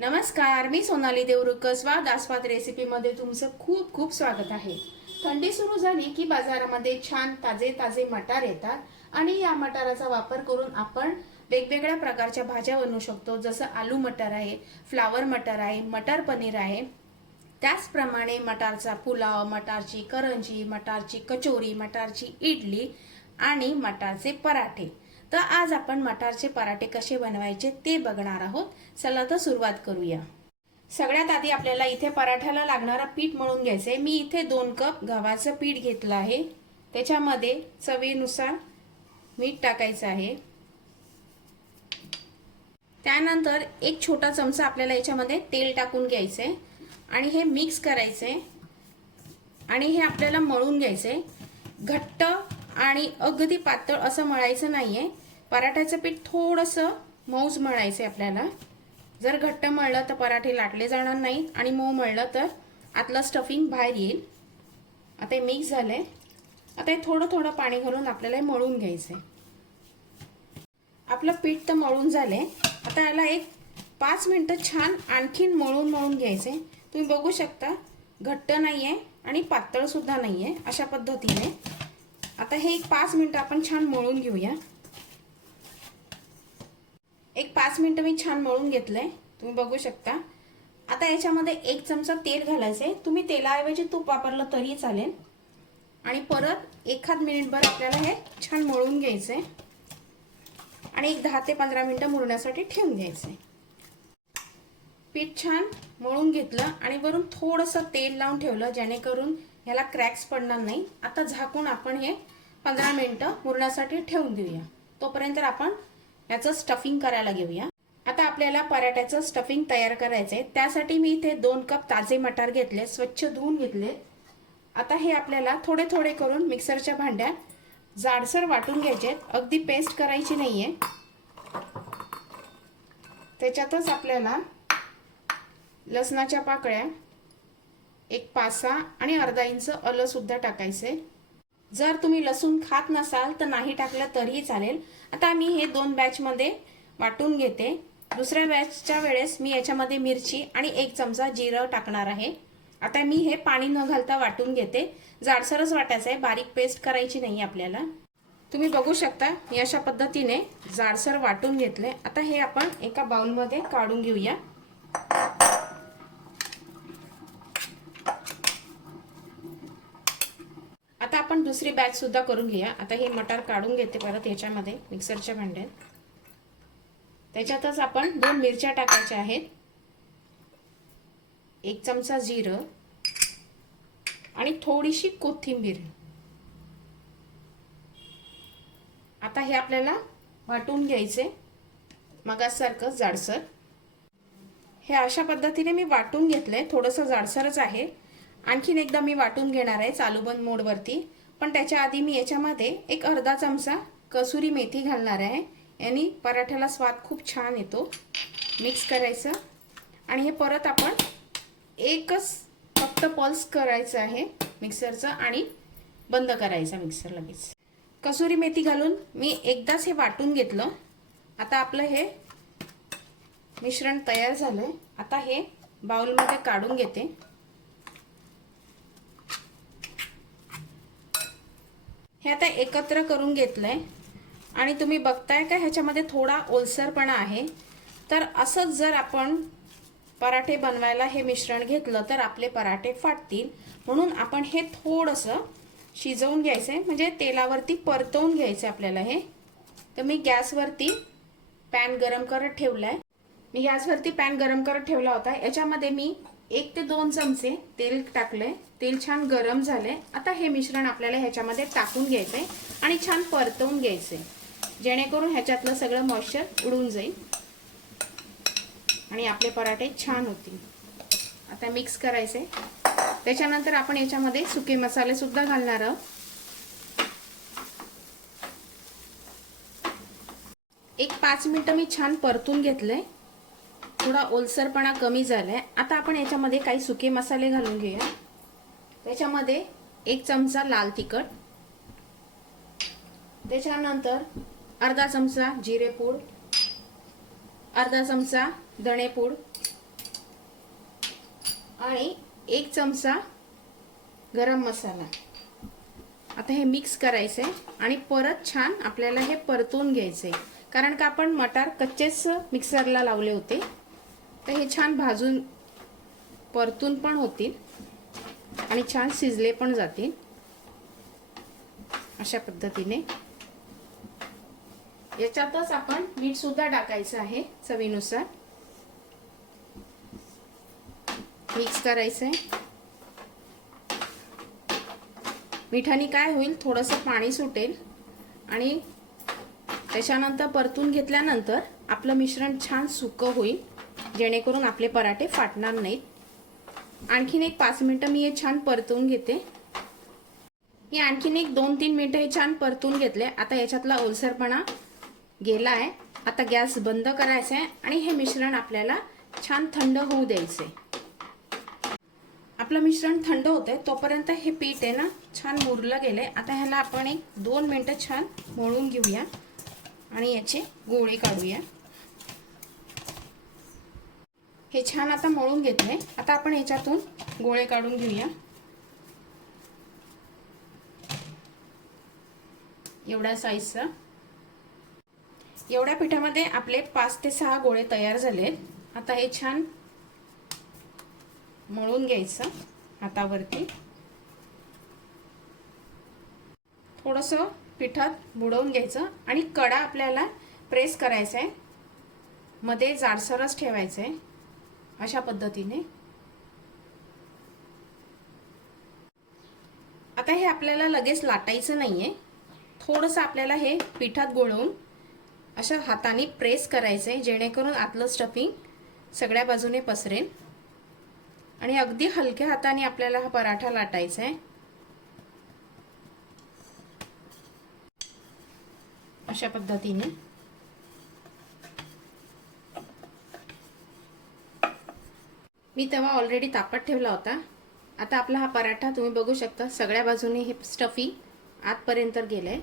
नमस्कार मी सोनाली देवरुकर स्वाद आस्वाद रेसिपीमध्ये तुमचं खूप खूप स्वागत आहे. थंडी सुरू झाली की बाजारामध्ये छान ताजे ताजे मटार येतात आणि या मटाराचा वापर करून आपण वेगवेगळ्या प्रकारच्या भाज्या बनवू शकतो. जसं आलू मटर आहे फ्लावर मटर आहे मटर पनीर आहे. त्याचप्रमाणे मटारचा पुलाव मटारची करंजी मटारची कचोरी मटारची इडली आणि मटारचे पराठे. तर आज आपण मटारचे पराठे कसे बनवायचे ते बघणार आहोत. चला तर सुरुवात करूया. सगळ्यात आधी आपल्याला इथे पराठ्याला लागणारा पीठ मळून आहे मी इथे दोन कप गव्हाचं पीठ घेतलं आहे. त्याच्यामध्ये चवीनुसार मीठ टाकायचं आहे. त्यानंतर एक छोटा चमचा आपल्याला याच्यामध्ये तेल टाकून घ्यायचंय. आणि हे मिक्स करायचं आहे आणि हे आपल्याला मळून घ्यायचंय. घट्ट आणि अगदी पातळ असं मळायचं नाहीये. पराठ्याचं पीठ थोडंसं मऊच मळायचंय आपल्याला. जर घट्ट मळलं तर पराठे लाटले जाणार नाहीत आणि मऊ मळलं तर आतलं स्टफिंग बाहेर येईल. आता हे मिक्स झालंय. आता हे थोडं थोडं पाणी घालून आपल्याला हे मळून घ्यायचंय. आपलं पीठ तर मळून झालंय. आता याला एक पाच मिनटं छान आणखीन मळून मळून घ्यायचे तुम्ही बघू शकता घट्ट नाही आहे आणि पातळ सुद्धा आहे अशा पद्धतीने. आता हे एक पाच मिनटं आपण छान मळून घेऊया. एक पाच मिनटं मी छान मळून घेतलंय. तुम्ही बघू शकता. आता याच्यामध्ये एक चमचा तेल घालायचंय. तुम्ही तेलाऐवजी तूप वापरलं तरी चालेल. आणि परत एखाद मिनिटभर आपल्याला हे छान मळून घ्यायचंय. आणि एक दहा ते पंधरा मिनिटं मुरण्यासाठी ठेवून घ्यायचंय. पीठ छान मळून घेतलं आणि वरून थोडंसं तेल लावून ठेवलं जेणेकरून ह्याला क्रॅक्स पडणार नाही. आता झाकून आपण हे पंधरा मिनटं मुरण्यासाठी ठेवून देऊया. तोपर्यंत आपण याचं स्टफिंग करायला घेऊया. आता आपल्याला पराठ्याचं स्टफिंग तयार करायचं आहे. त्यासाठी मी इथे दोन कप ताजे मटार घेतले स्वच्छ धुवून घेतले. आता हे आपल्याला थोडे थोडे करून मिक्सरच्या भांड्यात जाडसर वाटून घ्यायचे अगदी पेस्ट करायची नाहीये. त्याच्यातच आपल्याला लसणाच्या पाकळ्या एक पासा आणि अर्धा इंच अल सुद्धा आहे जर तुम्ही लसूण खात नसाल तर नाही टाकलं तरीही चालेल. आता मी हे दोन बॅचमध्ये वाटून घेते. दुसऱ्या बॅचच्या वेळेस मी याच्यामध्ये मिरची आणि एक चमचा जिरं टाकणार आहे. आता मी हे पाणी न घालता वाटून घेते. जाडसरच वाटायचं आहे बारीक पेस्ट करायची नाही आपल्याला. तुम्ही बघू शकता मी अशा पद्धतीने जाडसर वाटून घेतले आता हे आपण एका बाउलमध्ये काढून घेऊया. आता आपण दुसरी बॅच सुद्धा करून घेऊया. आता हे मटार काढून घेते परत ह्याच्यामध्ये मिक्सरच्या भांड्यात. त्याच्यातच आपण दोन मिरच्या टाकायच्या आहेत. एक चमचा जिरं आणि थोडीशी कोथिंबीर. आता हे आपल्याला वाटून घ्यायचे. मगासारखं जाडसर. हे अशा पद्धतीने मी वाटून घेतलंय. थोडंसं जाडसरच आहे. आणखीन एकदा मी वाटून घेणार आहे चालू बंद मोडवरती. पण त्याच्या आधी मी याच्यामध्ये एक अर्धा चमचा कसुरी मेथी घालणार आहे. यांनी पराठ्याला स्वाद खूप छान येतो. मिक्स करायचं. आणि हे परत आपण एकच फक्त पल्स करायचं आहे मिक्सरचं आणि बंद करायचं मिक्सर लगेच. कसुरी मेथी घालून मी एकदाच हे वाटून घेतलं. आता आपलं हे मिश्रण तयार झालं आता हे बाउलमध्ये काढून घेते. हे आता एकत्र करून घेतलंय. आणि तुम्ही बघताय का ह्याच्यामध्ये थोडा ओलसरपणा आहे. तर असंच जर आपण पराठे बनवायला हे मिश्रण घेतलं तर आपले पराठे फाटतील. म्हणून आपण हे थोडंसं शिजवून घ्यायचं आहे म्हणजे तेलावरती परतवून घ्यायचं आहे आपल्याला हे. तर मी गॅसवरती पॅन गरम करत ठेवलाय. मी गॅसवरती पॅन गरम करत ठेवला होता. याच्यामध्ये मी एक ते दोन चमचे तेल टाकले तेल छान गरम झाले आता हे मिश्रण आपल्याला ह्याच्यामध्ये टाकून घ्यायचंय आणि छान परतवून घ्यायचंय. जेणेकरून ह्याच्यातलं सगळं मॉइश्चर उडून जाईल. आणि आपले पराठे छान होतील. आता मिक्स करायचे त्याच्यानंतर आपण याच्यामध्ये सुके मसाले सुद्धा घालणार आहोत. एक पाच मिनिटं मी छान परतून घेतलंय. थोडा ओलसरपणा कमी झालाय. आता आपण याच्यामध्ये काही सुके मसाले घालून घेऊया. त्याच्यामध्ये एक चमचा लाल तिखट. त्याच्यानंतर अर्धा चमचा जिरेपूड अर्धा चमचा धणेपूड आणि एक चमचा गरम मसाला. आता हे मिक्स करायचं आहे आणि परत छान आपल्याला हे परतून घ्यायचं आहे कारण का आपण मटार कच्चेच मिक्सरला लावले होते. तर हे छान भाजून परतून पण होतील आणि छान शिजले पण जातील. अशा पद्धतीने. याच्यातच आपण मीठ सुद्धा टाकायचं आहे चवीनुसार. मिक्स करायचं आहे मिठाने काय होईल थोडंसं पाणी सुटेल आणि त्याच्यानंतर परतून घेतल्यानंतर आपलं मिश्रण छान सुकं होईल. जेणेकरून आपले पराठे फाटणार नाहीत. आणखीन एक पाच मिनटं मी हे छान परतून घेते. हे आणखीन एक दोन तीन मिनटं हे छान परतून घेतले. आता याच्यातला ओलसरपणा गेला आहे आता गॅस बंद करायचा आहे आणि हे मिश्रण आपल्याला छान थंड होऊ द्यायचं आहे आपलं मिश्रण थंड होतंय तोपर्यंत हे पीठ आहे ना छान मुरलं गेलंय. आता ह्याला आपण एक दोन मिनटं छान मळून घेऊया आणि याचे गोळे काढूया. हे छान आता मळून घेतले आता आपण याच्यातून गोळे काढून घेऊया. एवढ्या साईजचा एवढ्या पिठामध्ये आपले पाच ते सहा गोळे तयार झाले आता हे छान मळून घ्यायचं हातावरती. थोडस पिठात बुडवून घ्यायचं आणि कडा आपल्याला प्रेस करायचा आहे मध्ये जाडसरच ठेवायचं आहे अशा पद्धतीने. आता हे आपल्याला लगेच लाटायचं नाहीये. थोडंसं आपल्याला हे पिठात गोळवून अशा हाताने प्रेस करायचं आहे जेणेकरून आतलं स्टफिंग सगळ्या बाजूने पसरेल. आणि अगदी हलक्या हाताने आपल्याला हा पराठा लाटायचा आहे अशा पद्धतीने. मी तवा ऑलरेडी तापत ठेवला होता. आता आपला हा पराठा तुम्ही बघू शकता सगळ्या बाजूने हे स्टफी आतपर्यंत गेलं आहे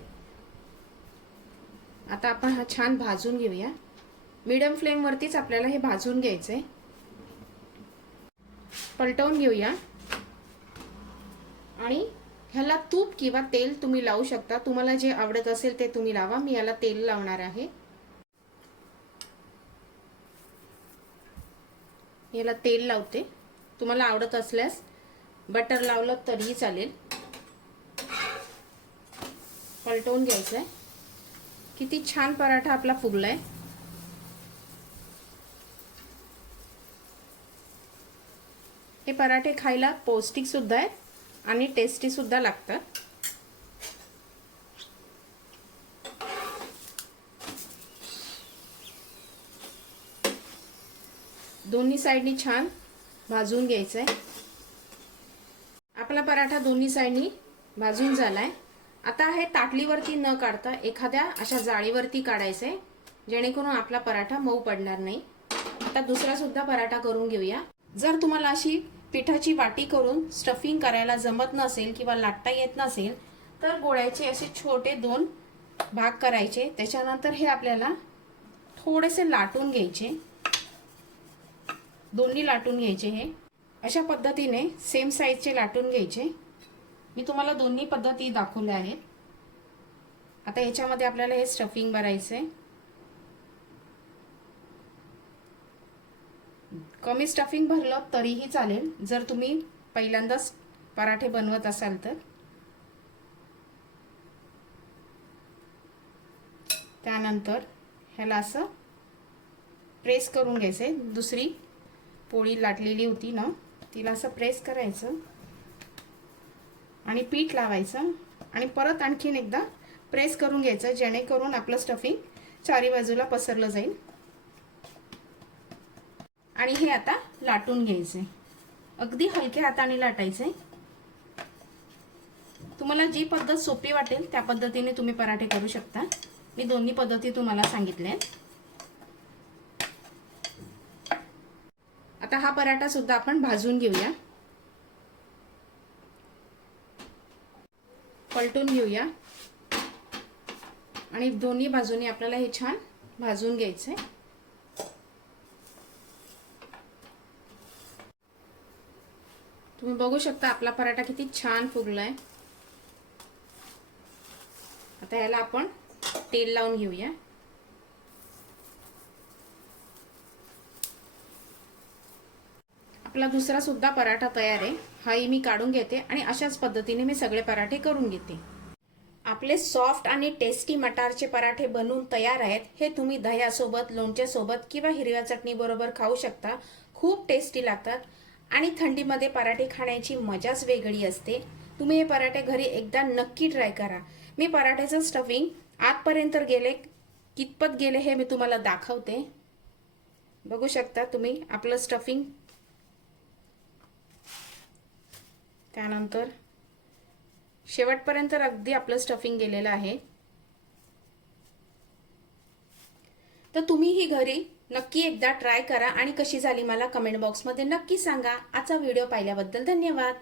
आता आपण हा छान भाजून घेऊया. मिडियम फ्लेमवरतीच आपल्याला हे भाजून घ्यायचं आहे पलटवून घेऊया. आणि ह्याला तूप किंवा तेल तुम्ही लावू शकता. तुम्हाला जे आवडत असेल ते तुम्ही लावा. मी याला तेल लावणार आहे. याला तेल लावते. तुम्हाला आवडत असल्यास बटर लावलं तरीही चालेल. पलटवून घ्यायचं आहे किती छान पराठा आपला फुगलाय. हे पराठे खायला पौष्टिक सुद्धा आहेत आणि टेस्टी सुद्धा लागतात. दोन्ही साईडनी छान भाजून घ्यायचं आहे आपला पराठा दोन्ही साईडनी भाजून झालाय. आता हे ताटलीवरती न काढता एखाद्या अशा जाळीवरती काढायचं आहे जेणेकरून आपला पराठा मऊ पडणार नाही. आता दुसरा सुद्धा पराठा करून घेऊया. जर तुम्हाला अशी पिठाची वाटी करून स्टफिंग करायला जमत नसेल किंवा लाटता येत नसेल तर गोळ्याचे असे छोटे दोन भाग करायचे. त्याच्यानंतर हे आपल्याला थोडेसे लाटून घ्यायचे. दोन्ही लाटून घ्यायचे हे. अशा पद्धतीने सेम साईजचे लाटून घ्यायचे. मी तुम्हाला दोन्ही पद्धती दाखवल्या आहेत. आता याच्यामध्ये आपल्याला हे स्टफिंग भरायचं आहे कमी स्टफिंग भरलं तरीही चालेल. जर तुम्ही पहिल्यांदाच पराठे बनवत असाल तर. त्यानंतर ह्याला असं प्रेस करून घ्यायचंय. दुसरी पोळी लाटलेली होती ना तिला असं प्रेस करायचं आणि पीठ लावायचं आणि परत आणखीन एकदा प्रेस करून घ्यायचं जेणेकरून आपलं स्टफिंग चारी बाजूला पसरलं जाईल. आणि हे आता लाटून घ्यायचे अगदी हलक्या हाताने लाटायचे तुम्हाला जी पद्धत सोपी वाटेल त्या पद्धतीने तुम्ही पराठे करू शकता. मी दोन्ही पद्धती तुम्हाला सांगितल्या आता हा पराठा सुद्धा आपण भाजून घेऊया. पलटून घेऊया. आणि दोन्ही बाजूने आपल्याला हे छान भाजून घ्यायचंय. तुम्ही बघू शकता आपला पराठा किती छान फुगलाय. आता ह्याला आपण तेल लावून घेऊया. आपला दुसरा सुद्धा पराठा तयार आहे. हाही मी काढून घेते आणि अशाच पद्धतीने मी सगळे पराठे करून घेते. आपले सॉफ्ट आणि टेस्टी मटारचे पराठे बनवून तयार आहेत. हे तुम्ही दह्यासोबत लोणच्यासोबत किंवा हिरव्या चटणीबरोबर खाऊ शकता. खूप टेस्टी लागतात. आणि थंडीमध्ये पराठे खाण्याची मजाच वेगळी असते. तुम्ही हे पराठे घरी एकदा नक्की ट्राय करा. मी पराठ्याचं स्टफिंग आतपर्यंत गेले कितपत गेले हे मी तुम्हाला दाखवते. बघू शकता तुम्ही आपलं स्टफिंग त्यानंतर शेवटपर्यंत अगदी आपलं स्टफिंग गेलेलं आहे. तर तुम्ही ही घरी नक्की एकदा ट्राय करा आणि कशी झाली मला कमेंट बॉक्समध्ये नक्की सांगा. आजचा व्हिडिओ पाहिल्याबद्दल धन्यवाद.